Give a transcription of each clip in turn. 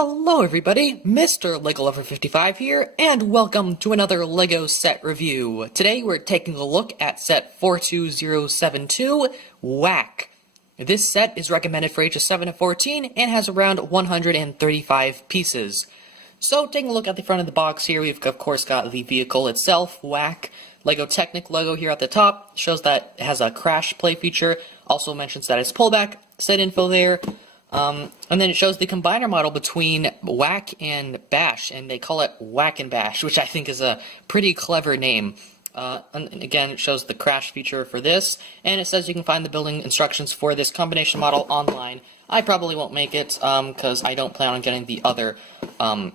Hello everybody, Mr. Lego Lover 55 here, and welcome to another LEGO set review. Today we're taking a look at set 42072, Whack. This set is recommended for ages 7 to 14 and has around 135 pieces. So taking a look at the front of the box here, we've of course got the vehicle itself, Whack. LEGO Technic logo here at the top, shows that it has a crash play feature, also mentions that it's pullback, set info there. And then it shows the combiner model between Whack and Bash, and they call it Whack and Bash, which I think is a pretty clever name. And again, it shows the crash feature for this, and it says you can find the building instructions for this combination model online. I probably won't make it, because I don't plan on getting the other, the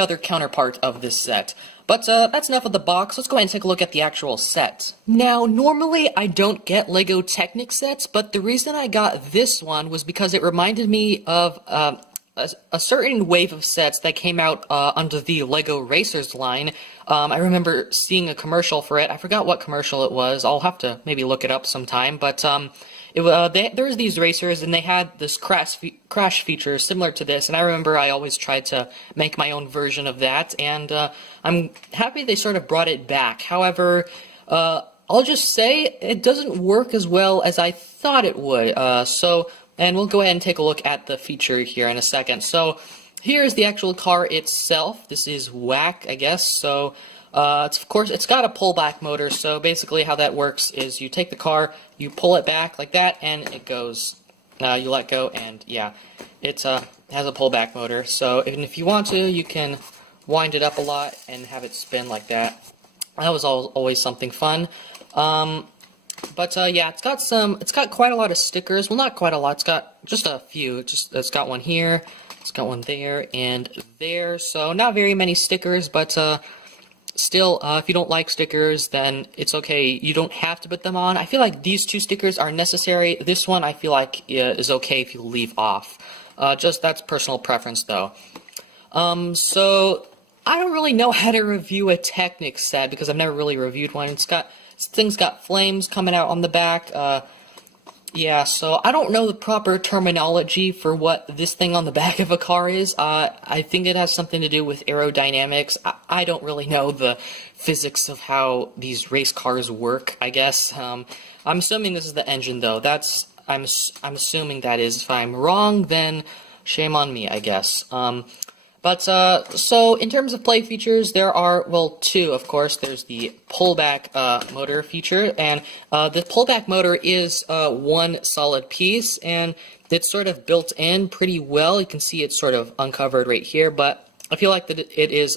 other counterpart of this set. But that's enough of the box. Let's go ahead and take a look at the actual set. Now, normally I don't get LEGO Technic sets, but the reason I got this one was because it reminded me of a certain wave of sets that came out under the LEGO Racers line. I remember seeing a commercial for it. I forgot what commercial it was. I'll have to maybe look it up sometime, but there's these racers, and they had this crash feature similar to this, and I remember I always tried to make my own version of that, and I'm happy they sort of brought it back. However, I'll just say it doesn't work as well as I thought it would, and we'll go ahead and take a look at the feature here in a second. So here's the actual car itself. This is Whack, I guess, so of course, it's got a pullback motor, so basically how that works is you take the car, you pull it back like that, and it goes. You let go, and yeah, it has a pullback motor, so if you want to, you can wind it up a lot and have it spin like that. That was always something fun. But yeah, it's got quite a lot of stickers. Well, not quite a lot, it's got just a few. It's got one here, it's got one there, and there, so not very many stickers, but still, if you don't like stickers, then it's okay. You don't have to put them on. I feel like these two stickers are necessary. This one I feel like is okay if you leave off. Just that's personal preference, though. So I don't really know how to review a Technic set because I've never really reviewed one. Thing's got flames coming out on the back. Yeah, so I don't know the proper terminology for what this thing on the back of a car is. I think it has something to do with aerodynamics. I don't really know the physics of how these race cars work, I guess. I'm assuming this is the engine, though. I'm assuming that is. If I'm wrong, then shame on me, I guess. So in terms of play features, there are, well, two, of course. There's the pullback motor feature, and the pullback motor is one solid piece, and it's sort of built in pretty well. You can see it's sort of uncovered right here, but I feel like that it is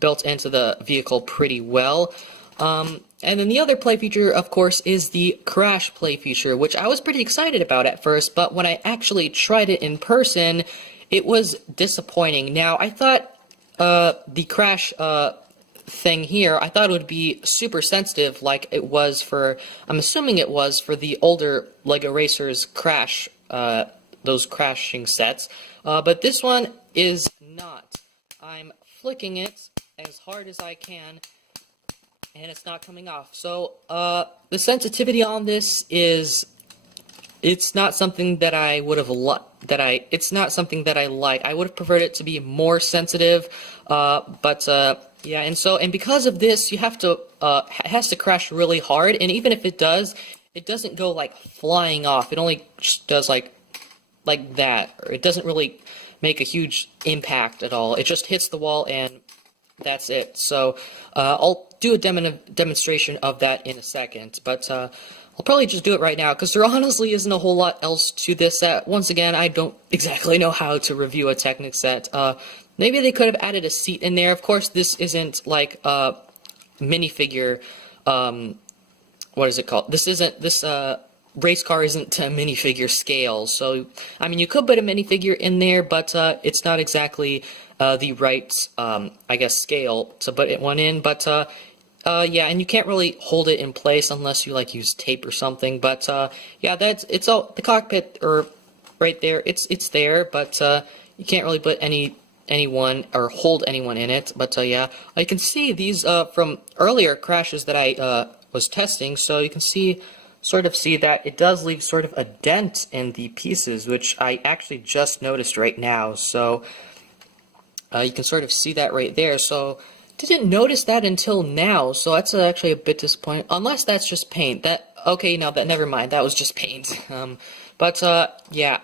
built into the vehicle pretty well. And then the other play feature, of course, is the crash play feature, which I was pretty excited about at first, but when I actually tried it in person, it was disappointing. Now, I thought the crash thing here, I thought it would be super sensitive like it was for, I'm assuming it was for the older LEGO Racers crash, those crashing sets, but this one is not. I'm flicking it as hard as I can, and it's not coming off. So, the sensitivity on this is, it's not something that I would have it's not something that I like. I would have preferred it to be more sensitive, yeah, and because of this, you have to, it has to crash really hard, and even if it doesn't go like flying off. It only just does like that, or it doesn't really make a huge impact at all. It just hits the wall, and that's it. So, I'll do a demonstration of that in a second, but, I'll probably just do it right now, because there honestly isn't a whole lot else to this set. Once again, I don't exactly know how to review a Technic set. Maybe they could have added a seat in there. Of course, this isn't like a minifigure, what is it called? This race car isn't to minifigure scale, so, I mean, you could put a minifigure in there, but it's not exactly the right, I guess, scale to put one in, but, yeah, and you can't really hold it in place unless you, like, use tape or something, but, yeah, it's all, the cockpit, or right there, it's there, but, you can't really put anyone, or hold anyone in it, but, yeah, you can see these, from earlier crashes that I, was testing, so you can see sort of see that it does leave sort of a dent in the pieces, which I actually just noticed right now. So you can sort of see that right there. So didn't notice that until now, so that's actually a bit disappointing. Unless that's just paint. Okay, no, never mind. That was just paint. Yeah.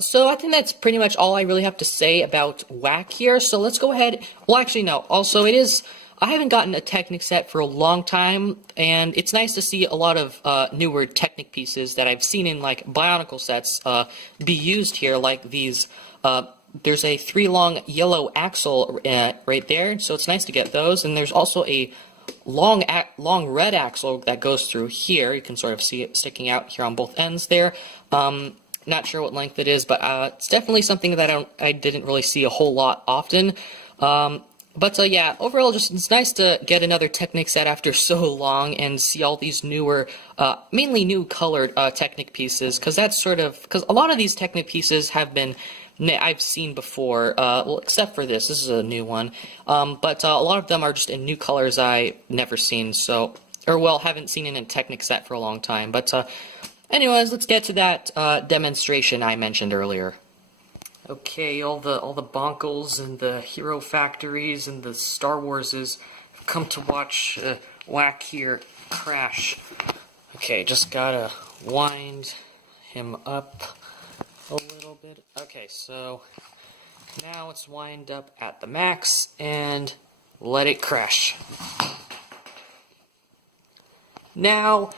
So I think that's pretty much all I really have to say about Whack here. So let's go ahead. Well, actually, no. Also, I haven't gotten a Technic set for a long time, and it's nice to see a lot of newer Technic pieces that I've seen in like Bionicle sets be used here, like these. There's a 3-long yellow axle right there, so it's nice to get those. And there's also a long red axle that goes through here. You can sort of see it sticking out here on both ends there. Not sure what length it is, but it's definitely something that I didn't really see a whole lot often. Yeah, overall, it's nice to get another Technic set after so long and see all these newer, mainly new colored Technic pieces, because a lot of these Technic pieces have been I've seen before, well, except for this is a new one, but a lot of them are just in new colors I never seen, haven't seen in a Technic set for a long time. But anyways, let's get to that demonstration I mentioned earlier. Okay, all the Bonkles and the Hero Factories and the Star Warses have come to watch Whack here crash. Okay, just gotta wind him up a little bit. Okay, so now it's wind up at the max and let it crash. Now,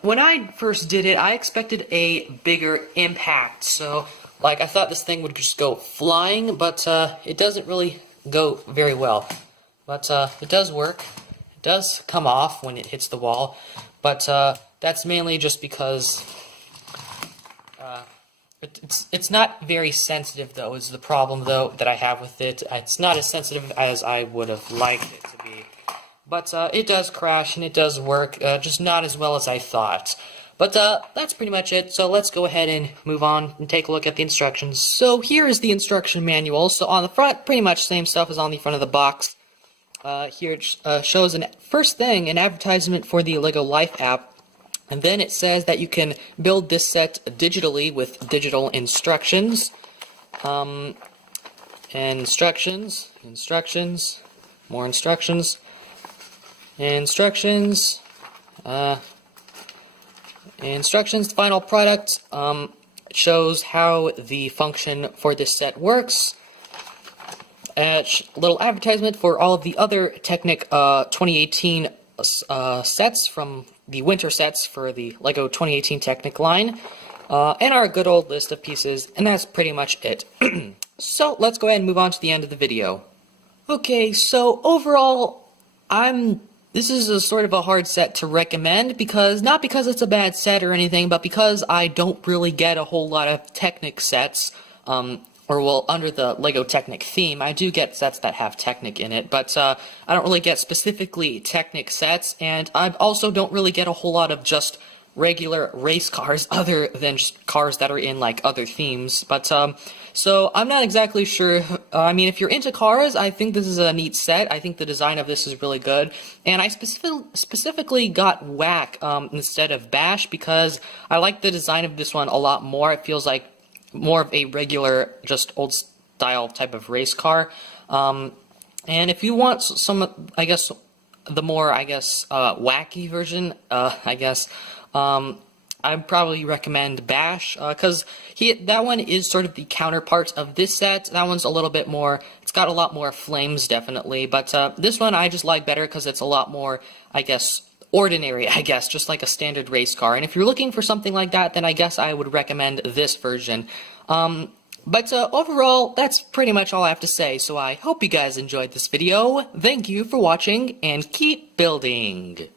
when I first did it, I expected a bigger impact, so I thought this thing would just go flying, but it doesn't really go very well. But it does work. It does come off when it hits the wall, but that's mainly just because it's not very sensitive, though, is the problem, though, that I have with it. It's not as sensitive as I would have liked it to be. But it does crash, and it does work, just not as well as I thought. But that's pretty much it, so let's go ahead and move on and take a look at the instructions. So here is the instruction manual. So on the front, pretty much same stuff as on the front of the box. Here it shows, first thing, an advertisement for the LEGO Life app. And then it says that you can build this set digitally with digital instructions. Instructions, more instructions, instructions, final product. Shows how the function for this set works. A little advertisement for all of the other Technic 2018 sets from the winter sets for the LEGO 2018 Technic line, and our good old list of pieces, and that's pretty much it. So let's go ahead and move on to the end of the video. Okay, so overall, this is a sort of a hard set to recommend, not because it's a bad set or anything, but because I don't really get a whole lot of Technic sets, under the LEGO Technic theme. I do get sets that have Technic in it, but I don't really get specifically Technic sets, and I also don't really get a whole lot of just regular race cars other than just cars that are in, like, other themes. But, so I'm not exactly sure. I mean, if you're into cars, I think this is a neat set. I think the design of this is really good, and I specifically got Whack instead of Bash because I like the design of this one a lot more. It feels like more of a regular, just old style type of race car. And if you want some, I guess, the more, wacky version, I'd probably recommend Bash, because that one is sort of the counterpart of this set. That one's a little bit more, it's got a lot more flames, definitely, but this one I just like better because it's a lot more, ordinary, just like a standard race car. And if you're looking for something like that, then I guess I would recommend this version. But overall, that's pretty much all I have to say, so I hope you guys enjoyed this video. Thank you for watching, and keep building!